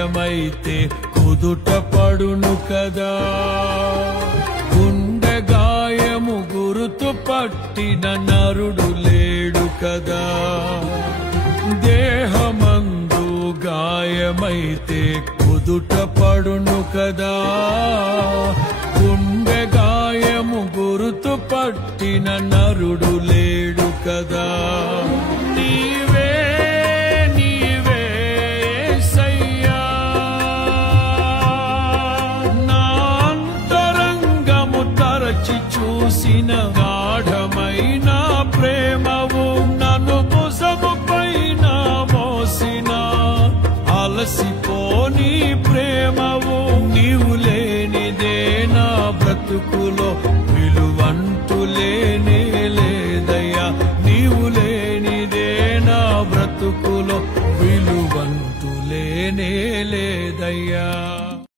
గాయమైతే కుదుట పడును కదా, గుండె గాయము గురుతు పట్టిన నరుడు లేడు కదా, దేహమందు గాయమైతే కుదుట పడును కదా, గుండె గాయము గురుతు పట్టిన నరుడు లేడు కదా. నీవే నీవే యేసయ్యా, నా అంతరంగము తరచి చూసిన గాఢమైన ప్రేమవు, నన్ను భుజము పైన మోసిన అలసిపోని ప్రేమవు, నీవు లేనిదే నా బ్రతుకులో విలువంటూ లేనే లేదయ్యా, నీవు లేనిదే నా బ్రతుకులో విలువంటూ లేనే లేదయ్యా.